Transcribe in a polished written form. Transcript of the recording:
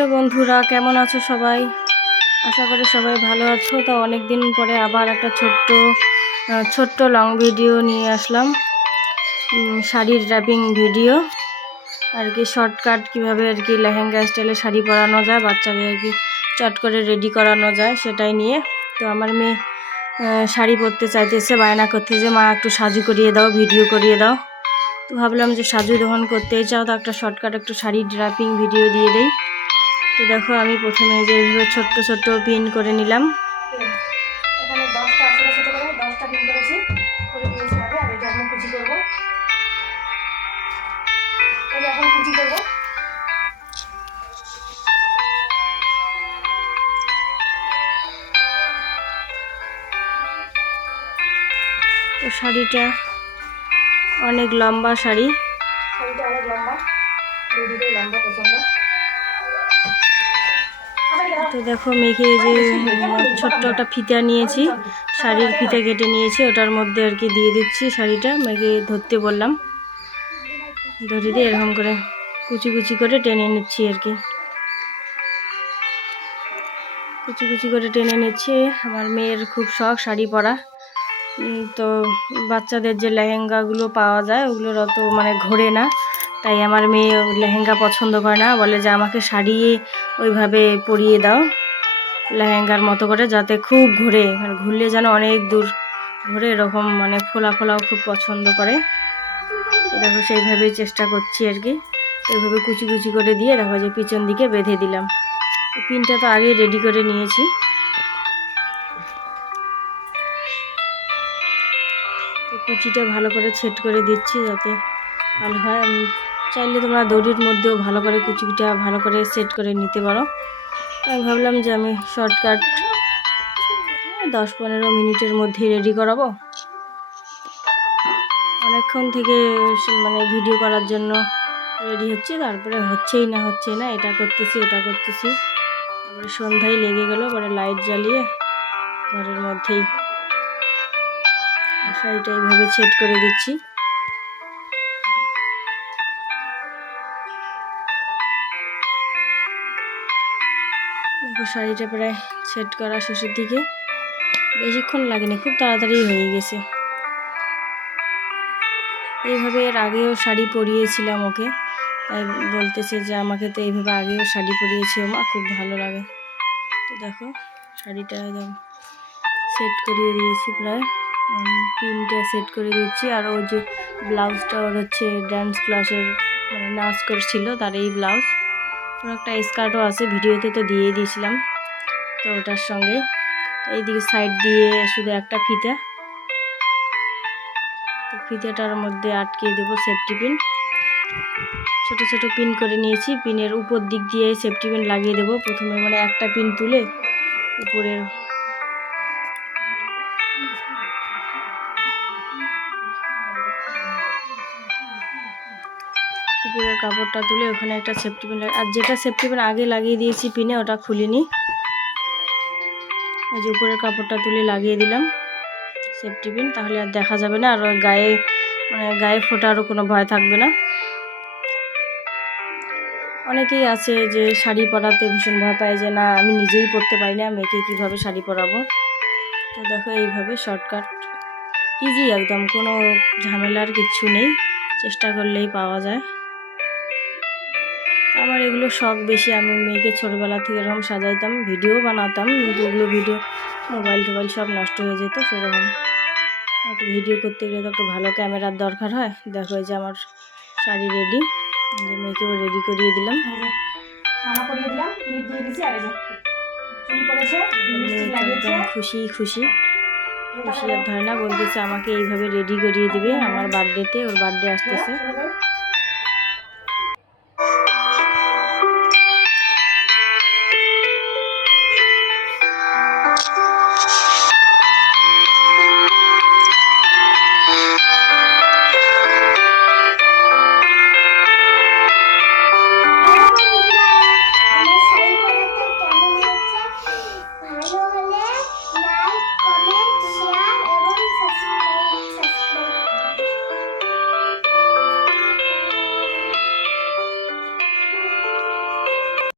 Hello বন্ধুরা, কেমন আছো সবাই? আশা করি সবাই ভালো আছো। তো অনেক দিন পরে আবার একটা ছোট্ট লং ভিডিও নিয়ে আসলাম, শাড়ির র্যাপিং ভিডিও আর কি। শর্টকাট কীভাবে আর কি লেহেঙ্গা স্টাইলে শাড়ি পরানো যায়, বাচ্চাকে আর কি চট করে রেডি করানো যায় সেটাই নিয়ে। তো আমার মেয়ে শাড়ি পরতে চাইতেছে, বায়না করতে যে মা একটু সাজু করিয়ে দাও, ভিডিও করিয়ে দাও। তো ভাবলাম যে সাজু যখন করতেই চাও তো একটা শর্টকাট একটু শাড়ির র্যাপিং ভিডিও দিয়ে দেই। তো দেখো আমি প্রথমে যে এইভাবে ছোট্ট পিন করে নিলাম। এখানে 10টা ছোট করে 10টা পিন করেছি, করে দিয়েছি আগে। আর এটা এখন কুচি করবো, তো শাড়িটা অনেক লম্বা, শাড়িটা অনেক লম্বা, দুদিকেই লম্বা পছন্দ। তো দেখো মেখে যে ছোট্ট একটা ফিতা নিয়েছি, শাড়ির ফিতা কেটে নিয়েছি, ওটার মধ্যে আর কি দিয়ে দিচ্ছি শাড়িটা। মেখে ধরতে বললাম, ধরে দিয়ে এরকম করে কুচি করে টেনে নিচ্ছি আর কি, কুচি করে টেনে নিচ্ছি। আমার মেয়ের খুব শখ শাড়ি পরা। তো বাচ্চাদের যে লেহেঙ্গাগুলো পাওয়া যায় ওগুলোর অত মানে ঘোরে না, তাই আমার মেয়ে লেহেঙ্গা পছন্দ করে না, বলে যে আমাকে শাড়ি ওইভাবে পরিয়ে দাও লেহেঙ্গার মতো করে, যাতে খুব ঘোরে, মানে ঘুরলে যেন অনেক দূর ঘোরে, এরকম মানে ফোলাও খুব পছন্দ করে। দেখো সেইভাবেই চেষ্টা করছি আর কি। এইভাবে কুচি করে দিয়ে দেখো যে পিছন দিকে বেঁধে দিলাম। পিনটা তো আগেই রেডি করে নিয়েছি। কুচিটা ভালো করে সেট করে দিচ্ছি যাতে ভালো হয়। আমি চাইলে তোমরা দড়ির মধ্যেও ভালো করে কুচিটা ভালো করে সেট করে নিতে পারো। আমি ভাবলাম যে আমি শর্টকাট 10-15 মিনিটের মধ্যেই রেডি করাবো। অনেকক্ষণ থেকে মানে ভিডিও করার জন্য রেডি হচ্ছে, তারপরে হচ্ছেই না, এটা করতেছি ওটা করতেছি। তারপরে সন্ধ্যায় লেগে গেল, পরে লাইট জ্বালিয়ে ঘরের মধ্যেই শাড়িটা এইভাবে সেট করে দিচ্ছি। দেখো শাড়িটা প্রায় সেট করা শেষের দিকে, বেশিক্ষণ লাগেনি, খুব তাড়াতাড়ি হয়ে গেছে। এইভাবে এর আগেও শাড়ি পরিয়েছিলাম ওকে, তাই বলতেছে যে আমাকে তো এইভাবে আগেও শাড়ি পরিয়েছি ও মা, খুব ভালো লাগে। তো দেখো শাড়িটা একদম সেট করিয়ে দিয়েছি, প্রায় পিনটা সেট করে দিচ্ছি। আর ওই যে ব্লাউজটা ওর হচ্ছে ডান্স ক্লাসের মানে নাচ করছিল তার এই ব্লাউজ, ওর একটা স্কার্টও আছে, ভিডিওতে তো দিয়ে দিয়েছিলাম। তো ওটার সঙ্গে এইদিকে সাইড দিয়ে শুধু একটা ফিতা, তো ফিতাটার মধ্যে আটকিয়ে দেবো সেফটি পিন। ছোট পিন করে নিয়েছি, পিনের উপর দিক দিয়ে সেফটি পিন লাগিয়ে দেবো। প্রথমে মানে একটা পিন তুলে উপরের কাপড়টা তুলে ওখানে একটা সেফটি পিন, আর যেটা সেফটি পিন আগে লাগিয়ে দিয়েছি পিনে ওটা খুলিনি। এই যে উপরের কাপড়টা তুলে লাগিয়ে দিলাম সেফটি পিন, তাহলে আর দেখা যাবে না, আর গায়ে ফোটারও কোনো ভয় থাকবে না। অনেকেই আছে যে শাড়ি পরাতে ভীষণ ভয় পায়, যে না আমি নিজেই পরতে পারি না, মেয়েকে কীভাবে শাড়ি পরাবো। তো দেখো এইভাবে শর্টকাট ইজি, একদম কোনো ঝামেলার কিচ্ছু নেই, চেষ্টা করলেই পাওয়া যায়। আমার এগুলো শখ বেশি, আমি মেয়েকে ছোটোবেলা থেকে এরকম সাজাইতাম, ভিডিও বানাতাম, কিন্তু এগুলো ভিডিও মোবাইল টোবাইল সব নষ্ট হয়ে যেত, সেরকম একটু ভিডিও করতে গেলে তো একটু ভালো ক্যামেরার দরকার হয়। দেখো এই যে আমার শাড়ি রেডি, যে মেয়েকেও রেডি করিয়ে দিলাম, একদম খুশি আর ধরে না, বলতেছে আমাকে এইভাবে রেডি করিয়ে দিবে আমার বার্থডেতে, ওর বার্থডে আসতেছে।